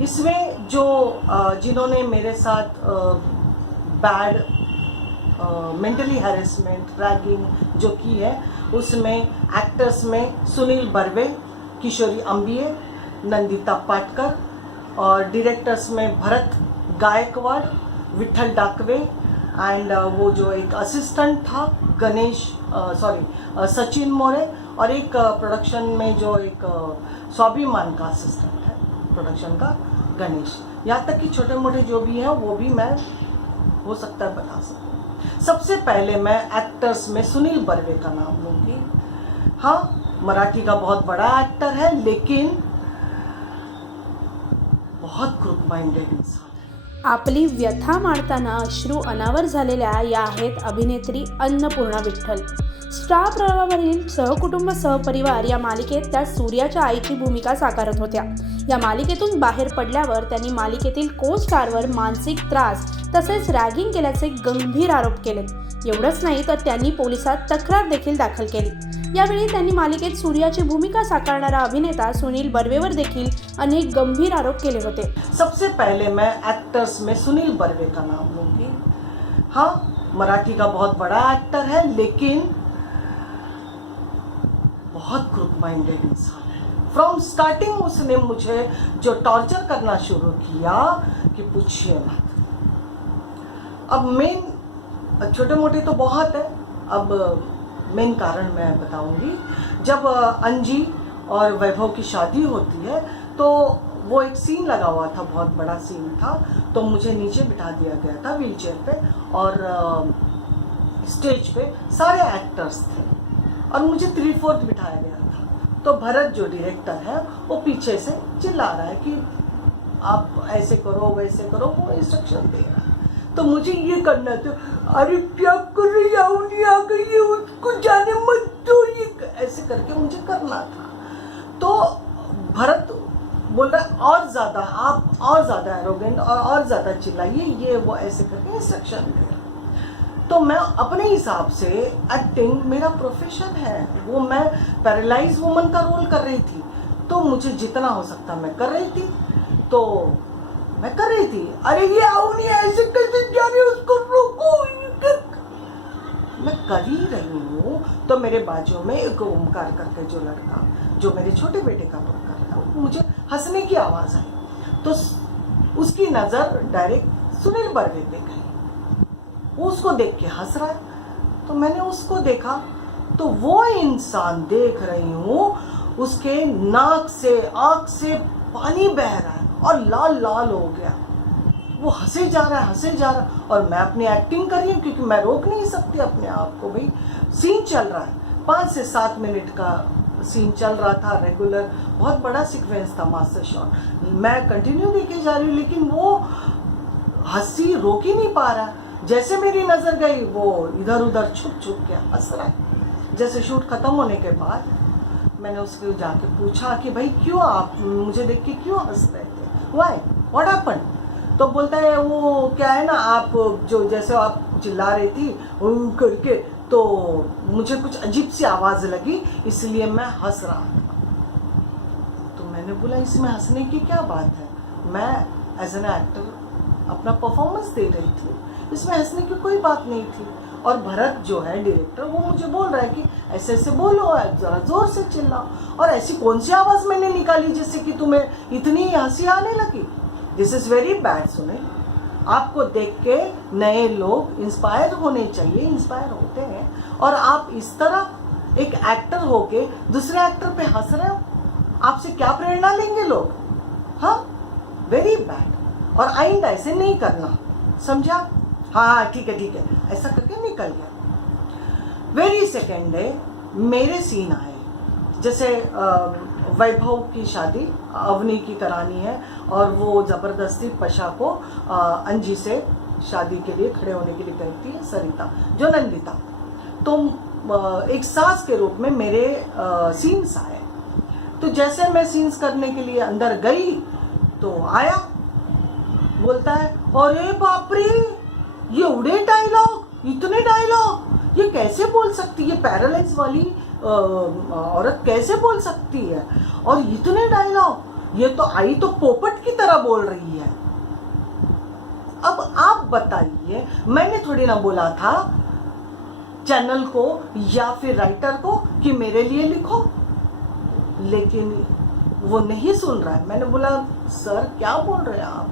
इसमें जो जिन्होंने मेरे साथ बैड मेंटली हैरेसमेंट रैगिंग जो की है, उसमें एक्टर्स में सुनील बर्वे, किशोरी अंबिये, नंदिता पाटकर, और डायरेक्टर्स में भरत गायकवाड़, विठल डाकवे एंड वो जो एक असिस्टेंट था गणेश सचिन मोरे, और एक प्रोडक्शन में जो एक स्वाभिमान का असिस्टेंट है प्रोडक्शन का गणेश। यहाँ तक कि छोटे मोटे जो भी हैं वो भी मैं हो सकता है बता सकूँ। सबसे पहले मैं एक्टर्स में सुनील बर्वे का नाम लूँगी। हाँ, मराठी का बहुत बड़ा एक्टर है, लेकिन बहुत ग्रुप माइंडेड इंसान। आपली व्यथा मांडताना अश्रू अनावर झालेल्या या आहेत अभिनेत्री अन्नपूर्णा विठ्ठल। स्टार प्रवाहावरील सहकुटुंब सहपरिवार या मालिकेत त्या सूर्याच्या आईची भूमिका साकारत होत्या। या मालिकेतून बाहेर पडल्यावर त्यांनी मालिकेतील को स्टारवर मानसिक त्रास तसेच रॅगिंग केल्याचे गंभीर आरोप केलेत। एवढंच नाही तर त्यांनी पोलिसात तक्रार देखील दाखल केली। यावेळी त्यांनी मालिकेत सूर्याची भूमिका साकारणारा अभिनेता सुनील बर्वेवर देखील अनेक गंभीर आरोप केले होते। सबसे पहले मैं एक्टर्स में सुनील बर्वे का नाम लूँगी। हाँ, मराठी का बहुत बड़ा एक्टर है, लेकिन बहुत ग्रुप माइंडेड इंसान है। फ्रॉम स्टार्टिंग उसने मुझे जो टॉर्चर करना शुरू किया कि पूछिए मत। अब मेन छोटे मोटे तो बहुत है, अब मेन कारण मैं बताऊंगी। जब अंजी और वैभव की शादी होती है तो वो एक सीन लगा हुआ था, बहुत बड़ा सीन था, तो मुझे नीचे बिठा दिया गया था व्हीलचेयर पे, और स्टेज पे सारे एक्टर्स थे और मुझे 3/4 बिठाया गया था। तो भरत जो डायरेक्टर है वो पीछे से चिल्ला रहा है कि आप ऐसे करो वैसे करो, वो इंस्ट्रक्शन दे रहा है। तो मुझे ये करना था, अरे क्या कर रही है, आ गई है, उसको जाने मत दो, ये ऐसे करके मुझे करना था। तो भरत बोल रहा है और ज़्यादा, आप और ज़्यादा एरोगेंट और ज़्यादा चिल्लाइए, ये वो ऐसे करके इंस्ट्रक्शन दे रहा। तो मैं अपने हिसाब से, एक्टिंग मेरा प्रोफेशन है, वो मैं पैरालाइज वुमन का रोल कर रही थी, तो मुझे जितना हो सकता मैं कर रही थी, तो मैं कर रही थी। अरे ये आओ नहीं, ऐसे कैसे जा रही, उसको रोको, मैं कर ही रही हूँ। तो मेरे बाजू में एक ओमकार करके जो लड़का, जो मेरे छोटे बेटे का रोल कर रहा है, मुझे हंसने की आवाज़ आई, तो उसकी नज़र डायरेक्ट सुनील बर्वे पे गई। वो उसको देख के हंस रहा है, तो मैंने उसको देखा, तो वो इंसान देख रही हूँ, उसके नाक से आँख से पानी बह रहा है और लाल लाल हो गया। वो हंसे जा रहा है, और मैं अपनी एक्टिंग कर रही हूँ क्योंकि मैं रोक नहीं सकती अपने आप को। भाई सीन चल रहा है, 5 से 7 मिनट का सीन चल रहा था रेगुलर, बहुत बड़ा सीक्वेंस था मास्टर शॉट, मैं कंटिन्यू देखे जा रही हूँ, लेकिन वो हंसी रोक ही नहीं पा रहा। जैसे मेरी नज़र गई, वो इधर उधर छुप के हंस रहा है। जैसे शूट ख़त्म होने के बाद मैंने उसको जाके पूछा कि भाई क्यों आप मुझे देख के क्यों हंस रहे थे, व्हाई, व्हाट हैपेंड? तो बोलता है वो क्या है ना, आप जो जैसे आप चिल्ला रही थी करके, तो मुझे कुछ अजीब सी आवाज़ लगी, इसलिए मैं हंस रहा था। तो मैंने बोला इसमें हंसने की क्या बात है, मैं एज एन एक्टर अपना परफॉर्मेंस दे रही थी, इसमें हंसने की कोई बात नहीं थी। और भरत जो है डायरेक्टर, वो मुझे बोल रहा है कि ऐसे ऐसे बोलो, ज़रा ज़ोर से चिल्लाओ, और ऐसी कौन सी आवाज़ मैंने निकाली जिससे कि तुम्हें इतनी हंसी आने लगी। This is very bad Sunil. आपको देख के नए लोग इंस्पायर होने चाहिए, इंस्पायर होते हैं, और आप इस तरह एक एक्टर होके दूसरे एक्टर पे हंस रहे हो, आपसे क्या प्रेरणा लेंगे लोग? हाँ, वेरी बैड। और आइंदा ऐसे नहीं करना, समझा? हाँ ठीक है, ऐसा करके निकल गया। वेरी सेकेंड डे मेरे सीन आए, जैसे वैभव की शादी अवनी की करानी है, और वो ज़बरदस्ती पशा को अंजी से शादी के लिए खड़े होने के लिए कहती है, सरिता जो नंदिता। तो एक सास के रूप में मेरे सीन्स आए। तो जैसे मैं सीन्स करने के लिए अंदर गई, तो आया, बोलता है अरे बाप रे, ये उड़े डायलॉग, इतने डायलॉग, ये कैसे बोल सकती है, पैरालाइज वाली औरत कैसे बोल सकती है, और इतने डायलॉग, ये तो आई तो पोपट की तरह बोल रही है। अब आप बताइए, मैंने थोड़ी ना बोला था चैनल को या फिर राइटर को कि मेरे लिए लिखो, लेकिन वो नहीं सुन रहा है। मैंने बोला सर क्या बोल रहे हैं आप,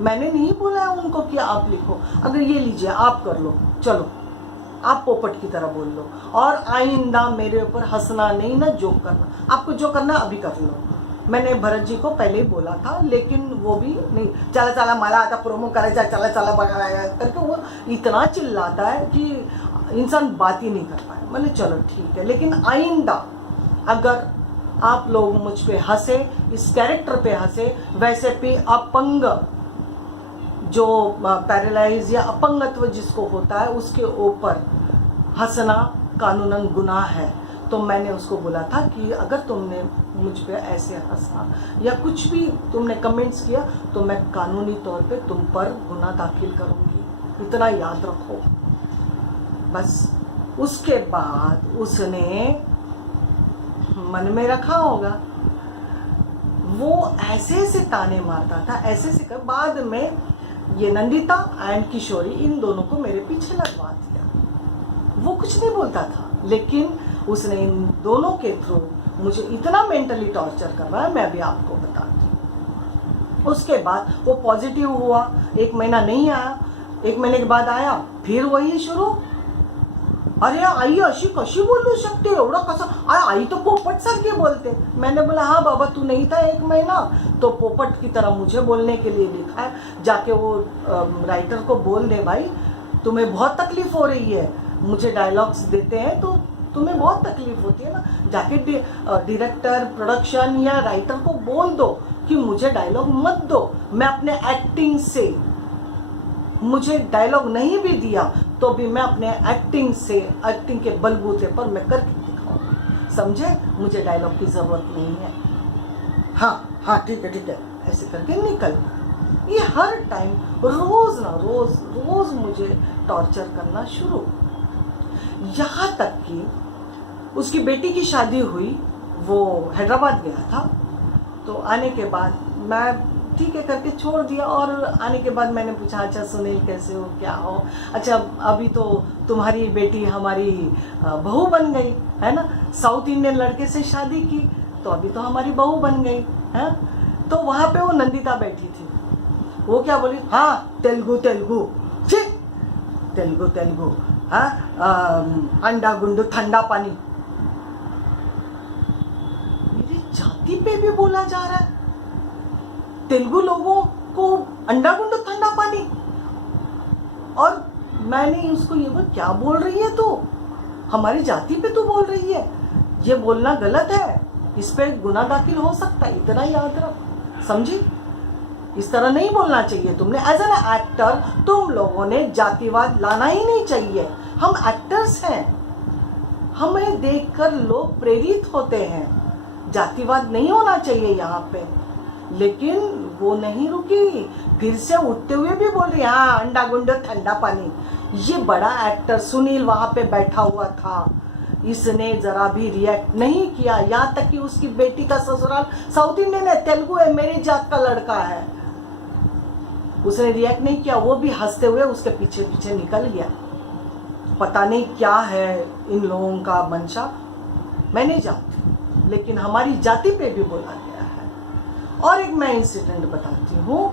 मैंने नहीं बोला है उनको कि आप लिखो, अगर ये लीजिए आप कर लो, चलो आप पोपट की तरह बोल लो, और आइंदा मेरे ऊपर हंसना नहीं ना, जोक करना, आपको जो करना अभी कर लो। मैंने भरत जी को पहले ही बोला था, लेकिन वो भी नहीं, चला चला मला आता प्रोमो करायचा, चला चला बघा करके वो इतना चिल्लाता है कि इंसान बात ही नहीं कर पाए। मैंने चलो ठीक है, लेकिन आइंदा अगर आप लोग मुझ पे हंसे, इस कैरेक्टर पे हंसे, वैसे भी अपंग जो पैरालाइज या अपंगत्व जिसको होता है उसके ऊपर हंसना कानूनन गुनाह है। तो मैंने उसको बोला था कि अगर तुमने मुझ पे ऐसे हंसा या कुछ भी तुमने कमेंट्स किया तो मैं कानूनी तौर पे तुम पर गुनाह दाखिल करूँगी, इतना याद रखो बस। उसके बाद उसने मन में रखा होगा, वो ऐसे से ताने मारता था, ऐसे से कर, बाद में ये नंदिता एंड किशोरी इन दोनों को मेरे पीछे लगवा दिया। वो कुछ नहीं बोलता था, लेकिन उसने इन दोनों के थ्रू मुझे इतना मेंटली टॉर्चर करवाया, मैं अभी आपको बताती हूँ। उसके बाद वो पॉजिटिव हुआ, 1 महीना नहीं आया, 1 महीने के बाद आया, फिर वही शुरू, अरे आई अशी कशी बोलू शकते, एवढं कसं, आई तो पोपट सारखे बोलते। मैंने बोला हाँ बाबा तू नहीं था 1 महीना, तो पोपट की तरह मुझे बोलने के लिए लिखा है, जाके वो राइटर को बोल दे भाई तुम्हें बहुत तकलीफ हो रही है, मुझे डायलॉग्स देते हैं तो तुम्हें बहुत तकलीफ होती है ना, जाके डायरेक्टर प्रोडक्शन या राइटर को बोल दो कि मुझे डायलॉग मत दो, मैं अपने एक्टिंग से, मुझे डायलॉग नहीं भी दिया तो भी मैं अपने एक्टिंग से, एक्टिंग के बलबूते पर मैं करके दिखाऊंगा, समझे, मुझे डायलॉग की ज़रूरत नहीं है। हाँ हाँ ठीक है, ऐसे करके निकल। ये हर टाइम रोज़ ना रोज़ मुझे टॉर्चर करना शुरू, यहाँ तक कि उसकी बेटी की शादी हुई, वो हैदराबाद गया था, तो आने के बाद मैं ठीक है करके छोड़ दिया, और आने के बाद मैंने पूछा अच्छा सुनील कैसे हो, क्या हो, अच्छा अभी तो तुम्हारी बेटी हमारी बहू बन गई है ना, साउथ इंडियन लड़के से शादी की तो अभी तो हमारी बहू बन गई है। तो वहाँ पे वो नंदिता बैठी थी, वो क्या बोली, हाँ तेलुगु ठीक, तेलुगु हाँ, अंडा गुंडू ठंडा पानी, मेरी जाति पे भी बोला जा रहा है, तेलुगु लोगों को अंडा गुंडू ठंडा पानी, और मैंने उसको ये बोला क्या बोल रही है तू, हमारी जाति पे तू बोल रही है, ये बोलना गलत है, इस पे गुनाह दाखिल हो सकता है, इतना याद रख, समझी, इस तरह नहीं बोलना चाहिए तुमने। एज एन एक्टर तुम लोगों ने जातिवाद लाना ही नहीं चाहिए, हम एक्टर्स हैं, हमें देखकर लोग प्रेरित होते हैं, जातिवाद नहीं होना चाहिए यहाँ पे। लेकिन वो नहीं रुकी, फिर से उठते हुए भी बोल रही हाँ अंडा गुंडा ठंडा पानी। ये बड़ा एक्टर सुनील वहाँ पे बैठा हुआ था, इसने जरा भी रिएक्ट नहीं किया, यहाँ तक कि उसकी बेटी का ससुराल साउथ इंडियन है, तेलुगु है, मेरी जात का लड़का है, उसने रिएक्ट नहीं किया, वो भी हंसते हुए उसके पीछे पीछे निकल गया। पता नहीं क्या है इन लोगों का मंशा, मैं नहीं जानती, लेकिन हमारी जाति पे भी बोला गया है। और एक मैं इंसिडेंट बताती हूँ,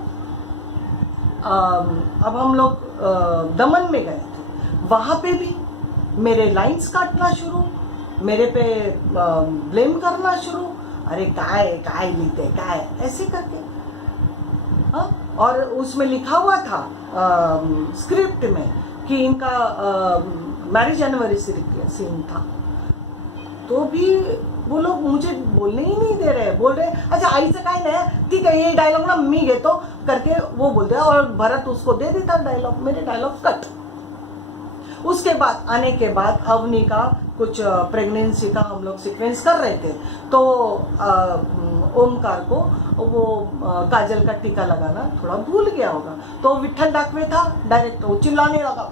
अब हम लोग दमन में गए थे, वहाँ पे भी मेरे लाइंस काटना शुरू, मेरे पे ब्लेम करना शुरू, अरे काय लिखते काय ऐसे करके, हाँ। और उसमें लिखा हुआ था स्क्रिप्ट में कि इनका मैरिज एनिवर्सरी का सीन था, तो भी वो लोग मुझे बोलने ही नहीं दे रहे, बोल रहे अच्छा आई से काय नहीं, ठीक है ये डायलॉग ना मी घेतो करके वो बोलते हैं, और भरत उसको दे देता डायलॉग, मेरे डायलॉग कट। उसके बाद आने के बाद अवनी का कुछ प्रेगनेंसी का हम लोग सीक्वेंस कर रहे थे, तो ओमकार को वो काजल का टीका लगाना थोड़ा भूल गया होगा, तो विठल डाकवे था डायरेक्ट, वो चिल्लाने लगा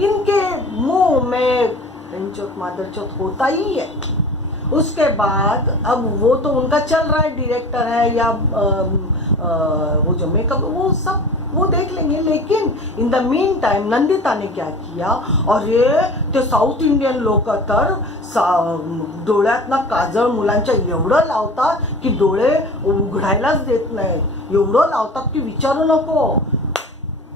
इनके मुंह में पेंचोत मादरचोत होता ही है, उसके बाद अब वो तो उनका चल रहा है, डायरेक्टर है या वो जो मेकअप वो सब वो देख लेंगे. लेकिन in the mean time Nandita ने क्या किया, अरे ते साऊथ इंडियन लोक तर डोळ्यात ना काजळ मुलांच्या एवढं लावतात की डोळे उघडायलाच देत नाहीत, एवढं लावतात की विचारू नको.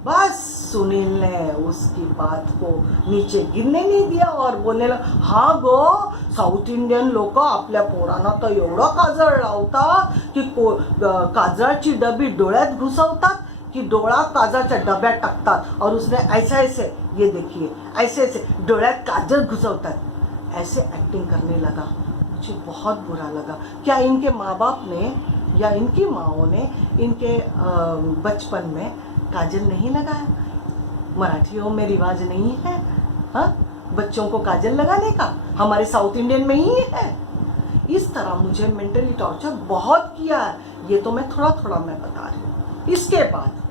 बस सुनील ने उसकी बात को नीचे गिरने नहीं दिया और बोलने लगा, हाँ गो साऊथ इंडियन लोक आपल्या पोरांना तर एवढं काजळ लावतात की काजळाची डबी डोळ्यात घुसवतात कि डोळा काजळच्या डब्यात टाकतात और उसने ऐसे ऐसे ये देखिए ऐसे ऐसे डोळ्यात काजल घुसवतात, ऐसे एक्टिंग करने लगा. मुझे बहुत बुरा लगा. क्या इनके माँ बाप ने या इनकी माँओं ने इनके बचपन में काजल नहीं लगाया? मराठियों में रिवाज नहीं है हाँ बच्चों को काजल लगाने का? हमारे साउथ इंडियन में ही है. इस तरह मुझे मेंटली टॉर्चर बहुत किया है. ये तो मैं थोड़ा थोड़ा मैं बता रही हूँ. इसके बाद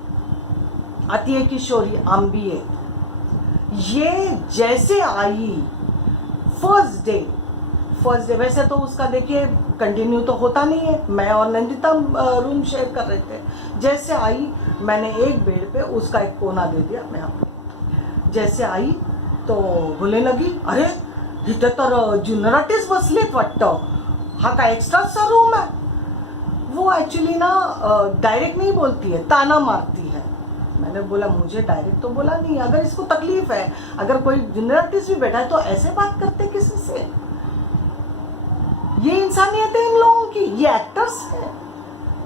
आती है किशोरी आम्बिये. ये जैसे आई फर्स्ट डे वैसे तो उसका देखिए कंटिन्यू तो होता नहीं है, मैं और नंदिता रूम शेयर कर रहे थे. जैसे आई मैंने एक बेड पे उसका एक कोना दे दिया मैं आपको. जैसे आई तो बोलने लगी, अरे इथे तर जुनराटीच बसलेत वाटतं, हा का एक्स्ट्राचा रूम है. वो एक्चुअली ना डायरेक्ट नहीं बोलती है, ताना मारती है. मैंने बोला मुझे डायरेक्ट तो बोला नहीं, अगर इसको तकलीफ है, अगर कोई जूनियर आर्टिस्ट भी बैठा है तो ऐसे बात करते किसी से? ये इंसानियत है इन लोगों की, ये एक्टर्स हैं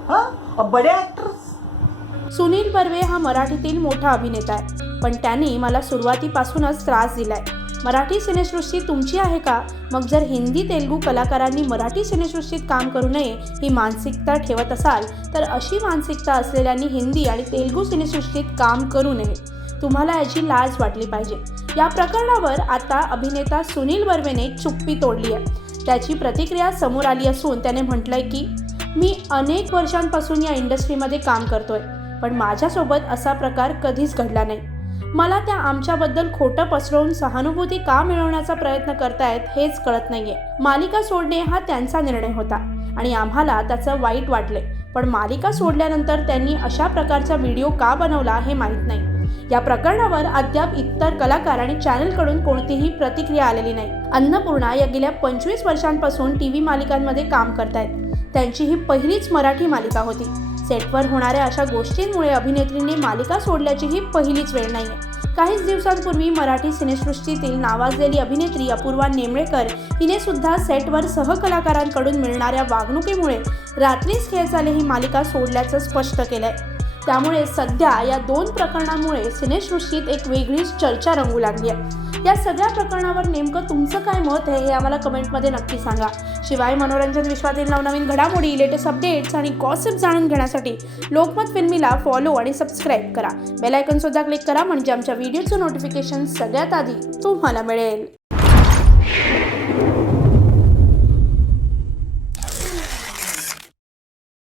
हाँ और बड़े एक्टर्स. सुनील बर्वे हा मराठीतील मोठा अभिनेता आहे, पण त्यांनी मला सुरुवातीपासूनच त्रास दिलाय. मराठी सिनेसृष्टी तुमची आहे का? मग जर हिंदी तेलुगू कलाकारांनी मराठी सिनेसृष्टीत काम करू नये ही मानसिकता ठेवत असाल तर अशी मानसिकता असलेल्यांनी हिंदी आणि तेलुगू सिनेसृष्टीत काम करू नये. तुम्हाला याची लाज वाटली पाहिजे. या प्रकरणावर आता अभिनेता सुनील बर्वेने चुप्पी तोडली आहे. त्याची प्रतिक्रिया समोर आली असून त्याने म्हटलंय की मी अनेक वर्षांपासून या इंडस्ट्रीमध्ये काम करतोय, पण माझ्यासोबत असा प्रकार कधीच घडला नाही. मला त्या आमच्याबद्दल खोटं पसरवून सहानुभूती का मिळवण्याचा प्रयत्न करतायत हेच कळत नाहीये. मालिका सोडणे हा त्यांचा निर्णय होता आणि आम्हाला त्याचं वाईट वाटले, पण मालिका सोडल्यानंतर त्यांनी अशा प्रकारचा व्हिडिओ का बनवला हे माहीत नाही. या प्रकरणावर अद्याप इतर कलाकार आणि चॅनलकडून कोणतीही प्रतिक्रिया आलेली नाही. अन्नपूर्णा या गेल्या 25 वर्षांपासून टीव्ही मालिकांमध्ये काम करतायत. त्यांची ही पहिलीच मराठी मालिका होती. सेटवर होणाऱ्या अशा गोष्टींमुळे अभिनेत्रींनी मालिका सोडल्याची ही पहिलीच वेळ नाहीये. काहीच दिवसांपूर्वी मराठी सिनेसृष्टीतील नावाजलेली अभिनेत्री अपूर्वा नेमळेकर हिने सुद्धा सेटवर सहकलाकारांकडून मिळणाऱ्या वागणुकीमुळे रात्रीच खेळ चाले ही मालिका सोडल्याचं स्पष्ट केलंय. त्यामुळे सध्या या 2 प्रकरणांमुळे सिनेसृष्टीत एक वेगळीच चर्चा रंगू लागली आहे. या सगळ्या प्रकरणावर नेमकं तुमचं काय मत आहे हे आम्हाला कमेंटमध्ये नक्की सांगा. शिवाय मनोरंजन विश्वातील नवनवीन घडामोडी, लेटेस्ट अपडेट्स आणि गॉसिप जाणून घेण्यासाठी लोकमत फिल्मीला फॉलो आणि सबस्क्राईब करा. बेल आयकॉन सुद्धा क्लिक करा म्हणजे आमच्या व्हिडिओचं नोटिफिकेशन सगळ्यात आधी तुम्हाला मिळेल.